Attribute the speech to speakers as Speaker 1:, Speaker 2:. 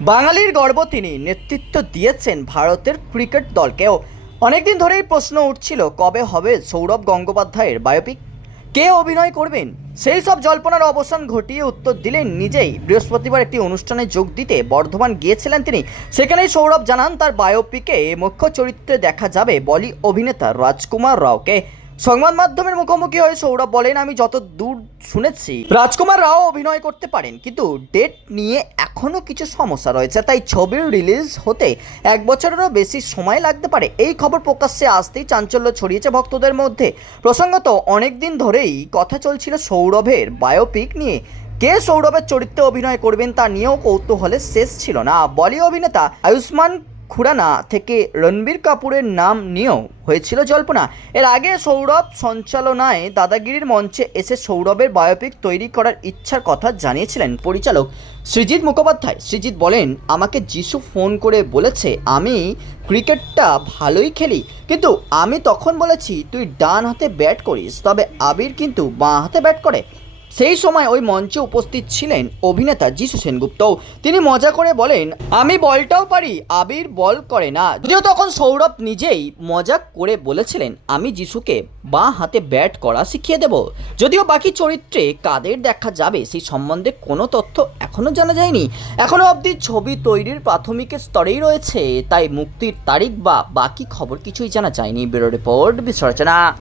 Speaker 1: বাঙালির গর্ব তিনি নেতৃত্ব দিয়েছেন ভারতের ক্রিকেট দলকেও। অনেকদিন ধরেই প্রশ্ন উঠছিল, কবে হবে সৌরভ গঙ্গোপাধ্যায়ের বায়োপিক কে অভিনয় করবেন? সেই সব জল্পনার অবসান ঘটিয়ে উত্তর দিলেন নিজেই। বৃহস্পতিবার একটি অনুষ্ঠানে যোগ দিতে বর্ধমান গিয়েছিলেন তিনি। সেখানেই সৌরভ জানান, তার বায়োপিকে মুখ্য চরিত্রে দেখা যাবে বলি অভিনেতা রাজকুমার রাওকে। সংবাদ মাধ্যমের মুখোমুখি হয়ে সৌরভ বলেন, আমি যত দূর শুনেছি, রাজকুমার রাও অভিনয় করতে পারেন, কিন্তু ডেট নিয়ে এখনও কিছু সমস্যা রয়েছে। তাই ছবির রিলিজ হতে এক বছরেরও বেশি সময় লাগতে পারে। এই খবর প্রকাশ্যে আসতেই চাঞ্চল্য ছড়িয়েছে ভক্তদের মধ্যে। প্রসঙ্গত অনেক দিন ধরেই কথা চলছিল সৌরভের বায়োপিক নিয়ে। কে সৌরভের চরিত্রে অভিনয় করবেন তা নিয়েও কৌতূহলের শেষ ছিল না। বলি অভিনেতা আয়ুষ্মান খুরানা থেকে রণবীর কাপুরের নাম নিয়েও হয়েছিল জল্পনা। এর আগে সৌরভ সঞ্চালনায় দাদাগিরির মঞ্চে এসে সৌরভের বায়োপিক তৈরি করার ইচ্ছার কথা জানিয়েছিলেন পরিচালক সৃজিৎ মুখোপাধ্যায়। সৃজিৎ বলেন, আমাকে যিশু ফোন করে বলেছে, আমি ক্রিকেটটা ভালোই খেলি, কিন্তু আমি তখন বলেছি, তুই ডান হাতে ব্যাট করিস, তবে আবির কিন্তু বাঁ হাতে ব্যাট করে। সেই সময় ওই মঞ্চে উপস্থিত ছিলেন অভিনেতা যিশু সেনগুপ্তও তিনি মজা করে বলেন, আমি বলটাও পারি, আবির বল করে না। যদিও তখন সৌরভ নিজেই মজা করে বলেছিলেন, আমি যিশুকে বাঁ হাতে ব্যাট করা শিখিয়ে দেব। যদিও বাকি চরিত্রে কাদের দেখা যাবে সেই সম্বন্ধে কোনো তথ্য এখনও জানা যায়নি। এখনও অবধি ছবি তৈরির প্রাথমিক স্তরেই রয়েছে, তাই মুক্তির তারিখ বা বাকি খবর কিছুই জানা যায়নি। Bureau report বিশ্লেষণা